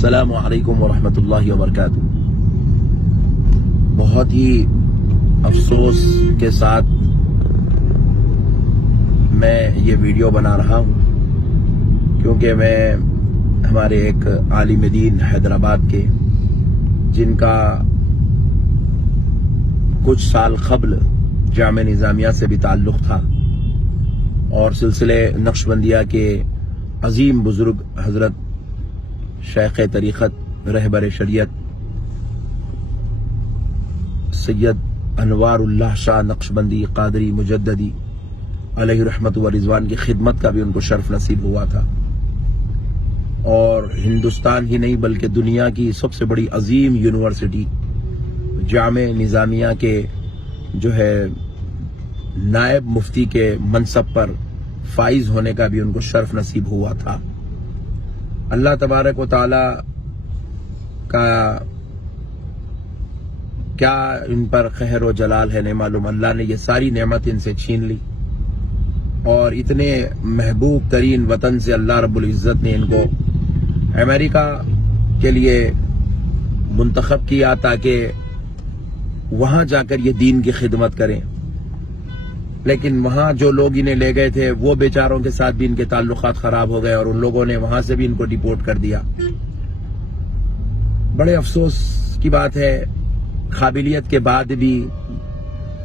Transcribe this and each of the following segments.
السلام علیکم ورحمۃ اللہ وبرکاتہ۔ بہت ہی افسوس کے ساتھ میں یہ ویڈیو بنا رہا ہوں کیونکہ میں ہمارے ایک عالم دین حیدرآباد کے جن کا کچھ سال قبل جامعہ نظامیہ سے بھی تعلق تھا اور سلسلے نقشبندیہ کے عظیم بزرگ حضرت شیخ طریقت رہبر شریعت سید انوار اللہ شاہ نقشبندی قادری مجددی علیہ رحمت و رضوان کی خدمت کا بھی ان کو شرف نصیب ہوا تھا، اور ہندوستان ہی نہیں بلکہ دنیا کی سب سے بڑی عظیم یونیورسٹی جامعہ نظامیہ کے جو ہے نائب مفتی کے منصب پر فائز ہونے کا بھی ان کو شرف نصیب ہوا تھا۔ اللہ تبارک و تعالی کا کیا ان پر قہر و جلال ہے نہیں معلوم، اللہ نے یہ ساری نعمت ان سے چھین لی اور اتنے محبوب ترین وطن سے اللہ رب العزت نے ان کو امریکہ کے لیے منتخب کیا تاکہ وہاں جا کر یہ دین کی خدمت کریں، لیکن وہاں جو لوگ انہیں لے گئے تھے وہ بیچاروں کے ساتھ بھی ان کے تعلقات خراب ہو گئے اور ان لوگوں نے وہاں سے بھی ان کو ڈیپورٹ کر دیا۔ بڑے افسوس کی بات ہے، قابلیت کے بعد بھی،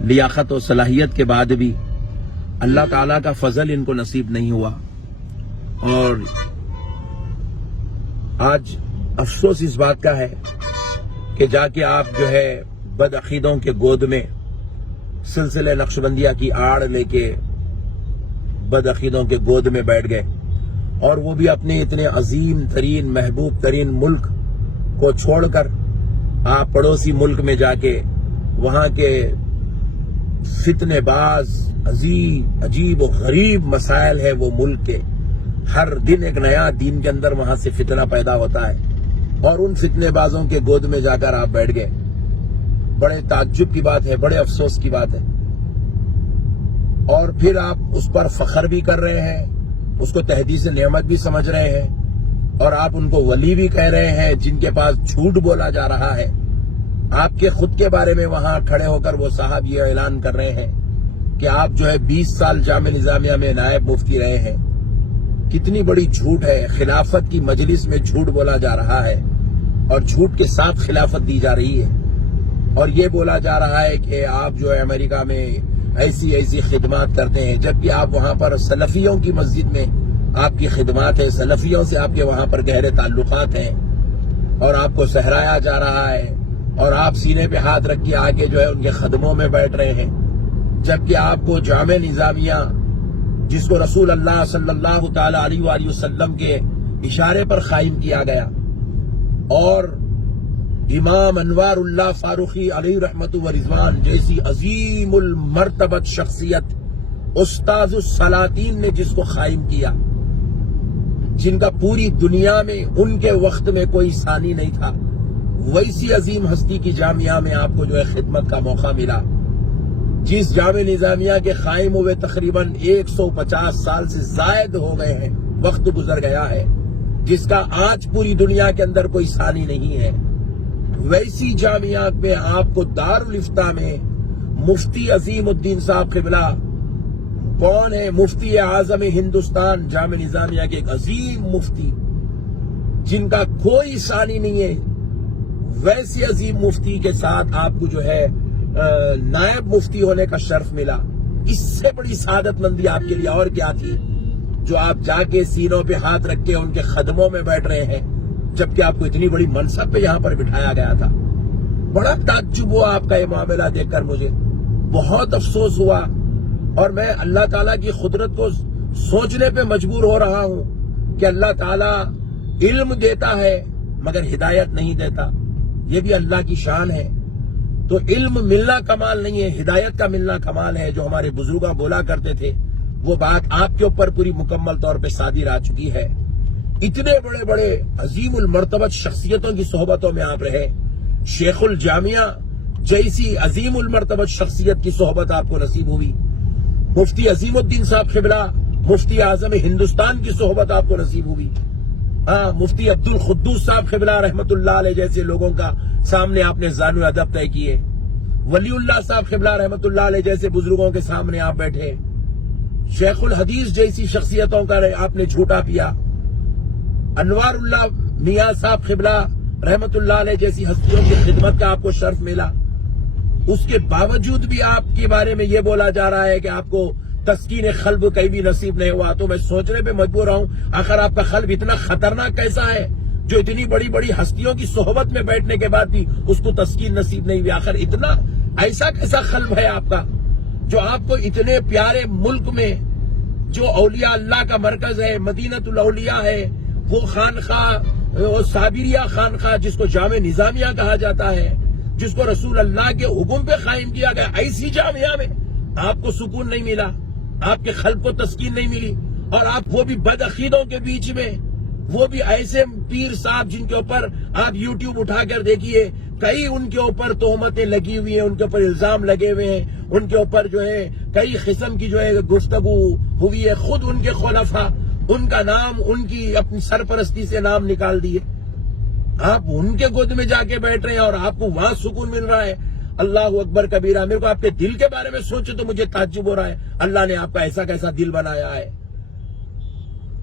لیاقت و صلاحیت کے بعد بھی اللہ تعالیٰ کا فضل ان کو نصیب نہیں ہوا، اور آج افسوس اس بات کا ہے کہ جا کے آپ جو ہے بد عقیدوں کے گود میں سلسلے نقشبندیہ کی آڑ لے کے بد عقیدوں کے گود میں بیٹھ گئے، اور وہ بھی اپنے اتنے عظیم ترین محبوب ترین ملک کو چھوڑ کر آپ پڑوسی ملک میں جا کے وہاں کے فتنے باز عجیب و غریب مسائل ہے وہ ملک کے، ہر دن ایک نیا دین کے اندر وہاں سے فتنہ پیدا ہوتا ہے، اور ان فتنے بازوں کے گود میں جا کر آپ بیٹھ گئے۔ بڑے تعجب کی بات ہے، بڑے افسوس کی بات ہے، اور پھر آپ اس پر فخر بھی کر رہے ہیں، اس کو تحدیث نعمت بھی سمجھ رہے ہیں، اور آپ ان کو ولی بھی کہہ رہے ہیں جن کے پاس جھوٹ بولا جا رہا ہے۔ آپ کے خود کے بارے میں وہاں کھڑے ہو کر وہ صاحب یہ اعلان کر رہے ہیں کہ آپ جو ہے 20 سال جامعہ نظامیہ میں نائب مفتی رہے ہیں۔ کتنی بڑی جھوٹ ہے، خلافت کی مجلس میں جھوٹ بولا جا رہا ہے اور جھوٹ کے ساتھ خلافت دی جا رہی ہے، اور یہ بولا جا رہا ہے کہ آپ جو ہے امریکہ میں ایسی خدمات کرتے ہیں، جبکہ آپ وہاں پر سلفیوں کی مسجد میں آپ کی خدمات ہے، سلفیوں سے آپ کے وہاں پر گہرے تعلقات ہیں، اور آپ کو سہرایا جا رہا ہے، اور آپ سینے پہ ہاتھ رکھ کے آگے جو ہے ان کے خدموں میں بیٹھ رہے ہیں، جبکہ آپ کو جامعہ نظامیہ جس کو رسول اللہ صلی اللہ تعالی علیہ وآلہ وسلم کے اشارے پر قائم کیا گیا، اور امام انوار اللہ فاروقی علیہ رحمت و رضوان جیسی عظیم المرتبت شخصیت استاذ السلاطین نے جس کو قائم کیا، جن کا پوری دنیا میں ان کے وقت میں کوئی ثانی نہیں تھا، ویسی عظیم ہستی کی جامعہ میں آپ کو جو ہے خدمت کا موقع ملا، جس جامعہ نظامیہ کے قائم ہوئے تقریباً 150 سال سے زائد ہو گئے ہیں، وقت گزر گیا ہے، جس کا آج پوری دنیا کے اندر کوئی ثانی نہیں ہے، ویسی جامعات میں آپ کو دارالافتاء میں مفتی عظیم الدین صاحب قبلہ کون ہے؟ مفتی اعظم ہندوستان جامعہ نظامیہ کے ایک عظیم مفتی جن کا کوئی ثانی نہیں ہے، ویسی عظیم مفتی کے ساتھ آپ کو جو ہے نائب مفتی ہونے کا شرف ملا۔ اس سے بڑی سعادت مندی آپ کے لیے اور کیا تھی جو آپ جا کے سینوں پہ ہاتھ رکھ کے ان کے خدموں میں بیٹھ رہے ہیں، جبکہ آپ کو اتنی بڑی منصب پہ یہاں پر بٹھایا گیا تھا۔ بڑا تعجب ہوا آپ کا یہ معاملہ دیکھ کر، مجھے بہت افسوس ہوا، اور میں اللہ تعالیٰ کی قدرت کو سوچنے پہ مجبور ہو رہا ہوں کہ اللہ تعالیٰ علم دیتا ہے مگر ہدایت نہیں دیتا، یہ بھی اللہ کی شان ہے۔ تو علم ملنا کمال نہیں ہے، ہدایت کا ملنا کمال ہے، جو ہمارے بزرگاں بولا کرتے تھے، وہ بات آپ کے اوپر پوری مکمل طور پہ صادر آ چکی ہے۔ اتنے بڑے بڑے عظیم المرتبت شخصیتوں کی صحبتوں میں آپ رہے، شیخ الجامعہ جیسی عظیم المرتبت شخصیت کی صحبت آپ کو نصیب ہوئی، مفتی عظیم الدین صاحب قبلہ مفتی اعظم ہندوستان کی صحبت آپ کو نصیب ہوئی، مفتی عبد القدوس صاحب قبلہ رحمت اللہ علیہ جیسے لوگوں کا سامنے آپ نے زانو ادب طے کیے، ولی اللہ صاحب قبلہ رحمت اللہ علیہ جیسے بزرگوں کے سامنے آپ بیٹھے، شیخ الحدیث جیسی شخصیتوں کا آپ نے جھوٹا پیا، انوار اللہ میاں صاحب قبلہ رحمت اللہ علیہ جیسی ہستیوں کی خدمت کا آپ کو شرف ملا، اس کے باوجود بھی آپ کے بارے میں یہ بولا جا رہا ہے کہ آپ کو تسکین قلب کہیں بھی نصیب نہیں ہوا۔ تو میں سوچنے پہ مجبور ہوں آخر آپ کا قلب اتنا خطرناک کیسا ہے جو اتنی بڑی بڑی ہستیوں کی صحبت میں بیٹھنے کے بعد بھی اس کو تسکین نصیب نہیں ہوئی؟ آخر اتنا ایسا کیسا قلب ہے آپ کا جو آپ کو اتنے پیارے ملک میں جو اولیاء اللہ کا مرکز ہے، مدینۃ الاولیاء ہے، وہ خانقاہ، وہ صابریہ خانقاہ جس کو جامع نظامیہ کہا جاتا ہے، جس کو رسول اللہ کے حکم پہ قائم کیا گیا، ایسی جامعہ میں آپ کو سکون نہیں ملا، آپ کے قلب کو تسکین نہیں ملی، اور آپ وہ بھی بدعقیدوں کے بیچ میں، وہ بھی ایسے پیر صاحب جن کے اوپر آپ یوٹیوب اٹھا کر دیکھیے، کئی ان کے اوپر تہمتیں لگی ہوئی ہیں، ان کے اوپر الزام لگے ہوئے ہیں، ان کے اوپر جو ہے کئی قسم کی جو ہے گفتگو ہوئی ہے، خود ان کے خلفاء ان کا نام ان کی اپنی سرپرستی سے نام نکال دیے، آپ ان کے گود میں جا کے بیٹھ رہے ہیں اور آپ کو وہاں سکون مل رہا ہے۔ اللہ اکبر کبیرہ۔ میرے کو آپ کے دل کے بارے میں سوچے تو مجھے تعجب ہو رہا ہے، اللہ نے آپ کا ایسا کیسا دل بنایا ہے۔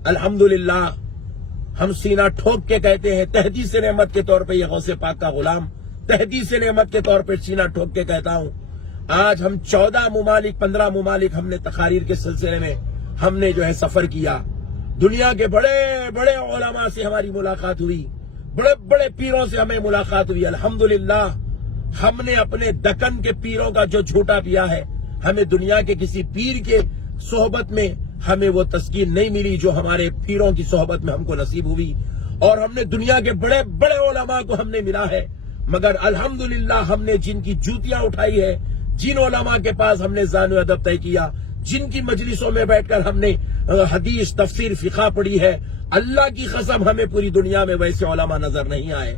الحمدللہ ہم سینہ ٹھوک کے کہتے ہیں، تحدیث نعمت کے طور پہ یہ غوث پاک کا غلام تحدیث نعمت کے طور پہ سینہ ٹھوک کے کہتا ہوں، آج ہم 14 ممالک 15 ممالک ہم نے تقاریر کے سلسلے میں ہم نے جو ہے سفر کیا، دنیا کے بڑے بڑے علماء سے ہماری ملاقات ہوئی، بڑے بڑے پیروں سے ہمیں ملاقات ہوئی۔ الحمدللہ ہم نے اپنے دکن کے پیروں کا جو جھوٹا پیا ہے، ہمیں دنیا کے کسی پیر کے صحبت میں ہمیں وہ تسکین نہیں ملی جو ہمارے پیروں کی صحبت میں ہم کو نصیب ہوئی، اور ہم نے دنیا کے بڑے بڑے علماء کو ہم نے ملا ہے، مگر الحمدللہ ہم نے جن کی جوتیاں اٹھائی ہے، جن علماء کے پاس ہم نے ذان و ادب طے کیا، جن کی مجلسوں میں بیٹھ کر ہم نے حدیث تفسیر فقہ پڑھی ہے، اللہ کی قسم ہمیں پوری دنیا میں ویسے علماء نظر نہیں آئے۔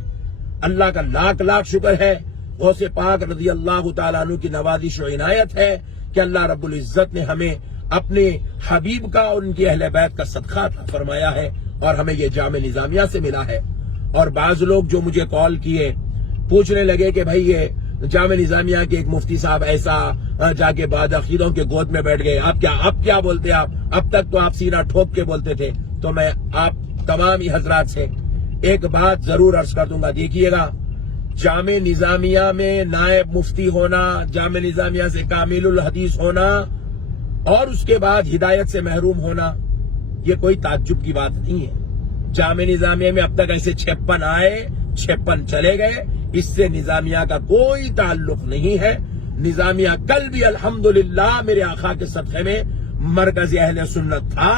اللہ کا لاکھ لاکھ شکر ہے، غوث پاک رضی اللہ تعالیٰ عنہ کی نوازش و عنایت ہے کہ اللہ رب العزت نے ہمیں اپنے حبیب کا اور ان کی اہل بیت کا صدقہ عطا فرمایا ہے، اور ہمیں یہ جامع نظامیہ سے ملا ہے۔ اور بعض لوگ جو مجھے کال کیے پوچھنے لگے کہ بھائی یہ جامع نظامیہ کے ایک مفتی صاحب ایسا جا کے بعد عقیدوں کے گود میں بیٹھ گئے، آپ کیا بولتے؟ آپ اب تک تو آپ سینہ ٹھوک کے بولتے تھے۔ تو میں آپ تمام ہی حضرات سے ایک بات ضرور عرض کر دوں گا، دیکھیے گا، جامع نظامیہ میں نائب مفتی ہونا، جامع نظامیہ سے کامل الحدیث ہونا، اور اس کے بعد ہدایت سے محروم ہونا، یہ کوئی تعجب کی بات نہیں ہے۔ جامع نظامیہ میں اب تک ایسے 56 آئے، 56 چلے گئے، اس سے نظامیہ کا کوئی تعلق نہیں ہے۔ نظامیہ کل بھی الحمدللہ میرے آقا کے صدقے میں مرکز اہل سنت تھا،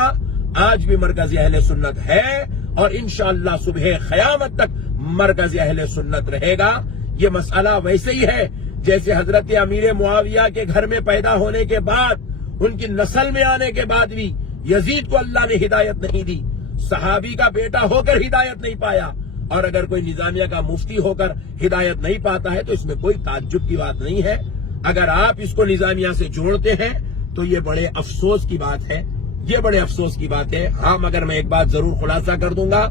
آج بھی مرکز اہل سنت ہے، اور انشاءاللہ صبح قیامت تک مرکز اہل سنت رہے گا۔ یہ مسئلہ ویسے ہی ہے جیسے حضرت امیر معاویہ کے گھر میں پیدا ہونے کے بعد، ان کی نسل میں آنے کے بعد بھی یزید کو اللہ نے ہدایت نہیں دی، صحابی کا بیٹا ہو کر ہدایت نہیں پایا، اور اگر کوئی نظامیہ کا مفتی ہو کر ہدایت نہیں پاتا ہے تو اس میں کوئی تعجب کی بات نہیں ہے۔ اگر آپ اس کو نظامیہ سے جوڑتے ہیں تو یہ بڑے افسوس کی بات ہے، یہ بڑے افسوس کی بات ہے۔ ہاں مگر میں ایک بات ضرور خلاصہ کر دوں گا،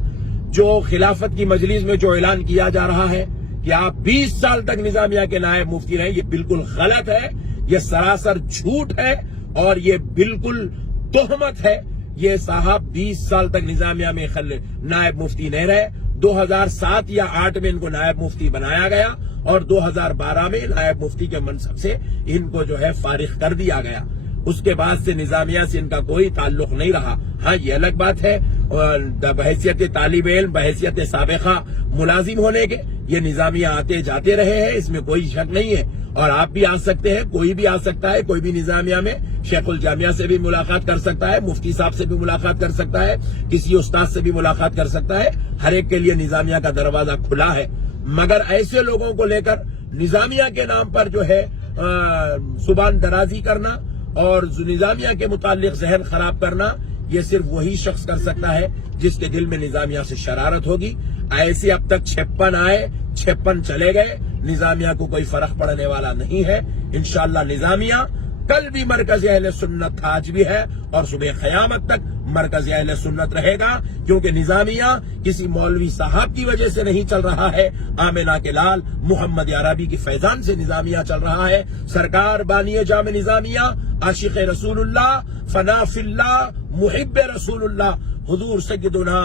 جو خلافت کی مجلس میں جو اعلان کیا جا رہا ہے کہ آپ 20 سال تک نظامیہ کے نائب مفتی رہیں، یہ بالکل غلط ہے، یہ سراسر جھوٹ ہے، اور یہ بالکل تہمت ہے۔ یہ صاحب 20 سال تک نظامیہ میں نائب مفتی نہیں رہے، 2007 یا 8 میں ان کو نائب مفتی بنایا گیا، اور 2012 میں نائب مفتی کے منصب سے ان کو جو ہے فارغ کر دیا گیا۔ اس کے بعد سے نظامیہ سے ان کا کوئی تعلق نہیں رہا۔ ہاں یہ الگ بات ہے، بحیثیت طالب علم، بحیثیت سابقہ ملازم ہونے کے یہ نظامیہ آتے جاتے رہے ہیں، اس میں کوئی شک نہیں ہے، اور آپ بھی آ سکتے ہیں، کوئی بھی آ سکتا ہے، کوئی بھی نظامیہ میں شیخ الجامعہ سے بھی ملاقات کر سکتا ہے، مفتی صاحب سے بھی ملاقات کر سکتا ہے، کسی استاد سے بھی ملاقات کر سکتا ہے، ہر ایک کے لیے نظامیہ کا دروازہ کھلا ہے۔ مگر ایسے لوگوں کو لے کر نظامیہ کے نام پر جو ہے زبان درازی کرنا اور نظامیہ کے متعلق ذہن خراب کرنا، یہ صرف وہی شخص کر سکتا ہے جس کے دل میں نظامیہ سے شرارت ہوگی۔ ایسے اب تک 56 آئے، 56 چلے گئے، نظامیہ کو کوئی فرق پڑنے والا نہیں ہے۔ انشاءاللہ نظامیہ کل بھی مرکز اہل سنت تھا، آج بھی ہے، اور صبح قیامت تک مرکز اہل سنت رہے گا، کیونکہ نظامیہ کسی مولوی صاحب کی وجہ سے نہیں چل رہا ہے، آمنہ کے لال محمد عربی کی فیضان سے نظامیہ چل رہا ہے۔ سرکار بانی جامع نظامیہ، عاشق رسول اللہ، فنا فی اللہ، محب رسول اللہ، حضور سیدنا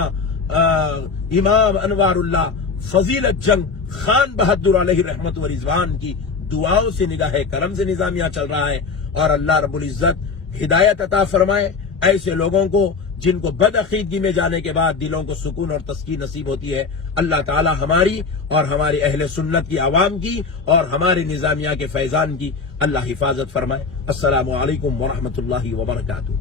امام انوار اللہ فضیلت جنگ خان بہادر علیہ رحمت و رضوان کی دعاؤں سے، نگاہ کرم سے نظامیہ چل رہا ہے۔ اور اللہ رب العزت ہدایت عطا فرمائے ایسے لوگوں کو جن کو بدعقیدگی میں جانے کے بعد دلوں کو سکون اور تسکین نصیب ہوتی ہے۔ اللہ تعالی ہماری اور ہماری اہل سنت کی عوام کی اور ہماری نظامیہ کے فیضان کی اللہ حفاظت فرمائے۔ السلام علیکم ورحمۃ اللہ وبرکاتہ۔